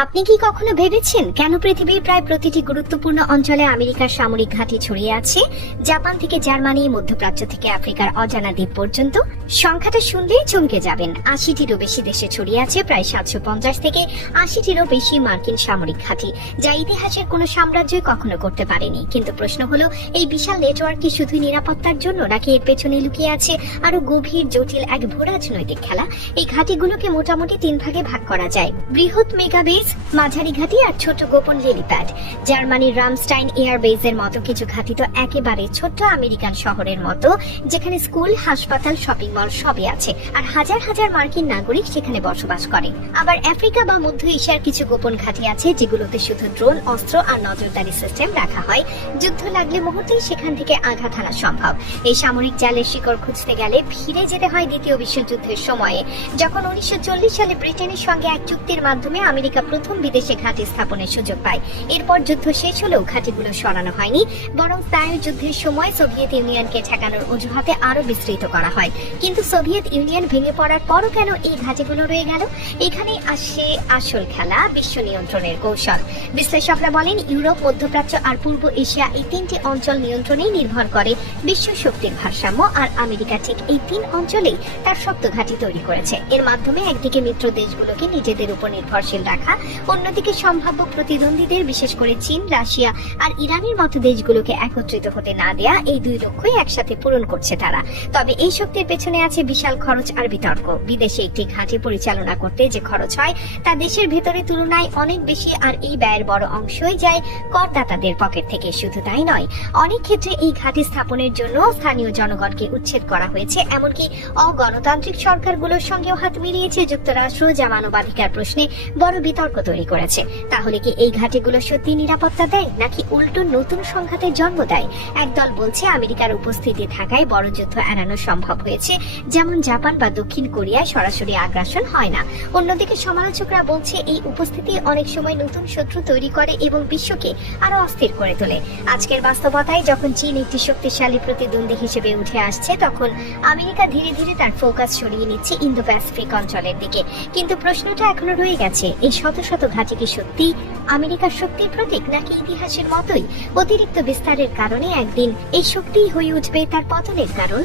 আপনি কি কখনো ভেবেছেন কেন পৃথিবীর প্রায় প্রতিটি গুরুত্বপূর্ণ অঞ্চলে আমেরিকার সামরিক ঘাঁটি ছড়িয়ে আছে? জাপান থেকে জার্মানি, মধ্যপ্রাচ্য থেকে আফ্রিকার অজানা দ্বীপ পর্যন্ত। সংখ্যাটা শুনলেই চমকে যাবেন। ৮০টিরও বেশি দেশে ছড়িয়ে আছে প্রায় ৭৫০ থেকে ৮০টিরও বেশি মার্কিন সামরিক ঘাঁটি, যা ইতিহাসের কোনো সাম্রাজ্যই কখনো করতে পারেনি। কিন্তু প্রশ্ন হলো, এই বিশাল নেটওয়ার্ক কি শুধুই নিরাপত্তার জন্য, নাকি এর পেছনে লুকিয়ে আছে আরো গভীর, জটিল এক ভূরাজনৈতিক খেলা? এই ঘাঁটিগুলোকে মোটামুটি ৩ ভাগে ভাগ করা যায়: বৃহৎ মেগা বেস, মাঝারি ঘাঁটি আর ছোট গোপন লিলিপ্যাড। জার্মানির রামস্টাইন এয়ার বেসের মতো কিছু ঘাঁটি তো একেবারে ছোট্ট আমেরিকান শহরের মতো, যেখানে স্কুল, হাসপাতাল, শপিং মল সবই আছে, আর হাজার হাজার মার্কিন নাগরিক সেখানে বসবাস করে। আবার আফ্রিকা বা মধ্য এশিয়ার কিছু গোপন ঘাঁটি আছে, যেগুলোতে শুধু ড্রোন, অস্ত্র আর নজরদারি সিস্টেম রাখা হয়। যুদ্ধ লাগলে মুহূর্তেই সেখান থেকে আঘাত হানা সম্ভব। এই সামরিক জালের শিকড় খুঁজতে গেলে ফিরে যেতে হয় দ্বিতীয় বিশ্বযুদ্ধের সময়ে, যখন ১৯৪০ সালে ব্রিটেনের সঙ্গে এক চুক্তির মাধ্যমে আমেরিকা প্রথম বিদেশে ঘাঁটি স্থাপনের সুযোগ পায়। এরপর যুদ্ধ শেষ হলেও ঘাঁটিগুলো সরানো হয়নি, বরং স্নায়ুযুদ্ধের সময় সোভিয়েত ইউনিয়নকে ঠেকানোর অজুহাতে আরো বিস্তৃত করা হয়। কিন্তু সোভিয়েত ইউনিয়ন ভেঙে পড়ার পরও কেন এই ঘাঁটিগুলো রয়ে গেল? এখানেই আসে আসল খেলা, বিশ্ব নিয়ন্ত্রণের কৌশল। বিশ্লেষকরা বলেন, ইউরোপ, মধ্যপ্রাচ্য আর পূর্ব এশিয়া, এই ৩টি অঞ্চল নিয়ন্ত্রণেই নির্ভর করে বিশ্ব শক্তির ভারসাম্য, আর আমেরিকা ঠিক এই ৩ অঞ্চলেই তার শক্ত ঘাঁটি তৈরি করেছে। এর মাধ্যমে একদিকে মিত্র দেশগুলোকে নিজেদের উপর নির্ভরশীল রাখা, অন্যদিকে সম্ভাব্য প্রতিদ্বন্দ্বীদের, বিশেষ করে চীন, রাশিয়া আর ইরানের মতো দেশগুলোকে একত্রিত হতে না দেয়া, এই দুই লক্ষ্যই একসাথে পূরণ করছে তারা। তবে এই শক্তির পেছনে আছে বিশাল খরচ আর বিতর্ক। বিদেশে একটি ঘাঁটি পরিচালনা করতে যে খরচ হয় তা দেশের ভেতরে তুলনায় অনেক বেশি, আর এই ব্যয়ের বড় অংশই যায় করদাতাদের পকেট থেকে। শুধু তাই নয়, অনেক ক্ষেত্রে এই ঘাঁটি স্থাপনের জন্য স্থানীয় জনগণকে উচ্ছেদ করা হয়েছে। এমনকি অগণতান্ত্রিক সরকারগুলোর সঙ্গেও হাত মিলিয়েছে যুক্তরাষ্ট্র, যা মানবাধিকার প্রশ্নে বড় বিতর্ক তৈরি করেছে। তাহলে কি এই ঘাঁটিগুলো সত্যি নিরাপত্তা দেয়, নাকি উল্টো নতুন সংঘাতের জন্ম দেয়? একদল বলছে আমেরিকার উপস্থিতি থাকায় বড় যুদ্ধ এড়ানো সম্ভব হয়েছে, যেমন জাপান বা দক্ষিণ কোরিয়ায় সরাসরি আগ্রাসন হয় না। অন্যদিকে সমালোচকরা বলছে এই উপস্থিতি অনেক সময় নতুন শত্রু তৈরি করে এবং বিশ্বকে আরো অস্থির করে তোলে। আজকের বাস্তবতায় যখন চীন একটি শক্তিশালী প্রতিদ্বন্দ্বী হিসেবে উঠে আসছে, তখন আমেরিকা ধীরে ধীরে তার ফোকাস সরিয়ে নিচ্ছে ইন্দো প্যাসিফিক অঞ্চলের দিকে। কিন্তু প্রশ্নটা এখনো রয়ে গেছে, এই শত শত ঘাঁটি কি সত্যি আমেরিকার শক্তির প্রতীক, নাকি ইতিহাসের মতোই অতিরিক্ত বিস্তারের কারণে একদিন এই শক্তিই হয়ে উঠবে তার পতনের কারণ?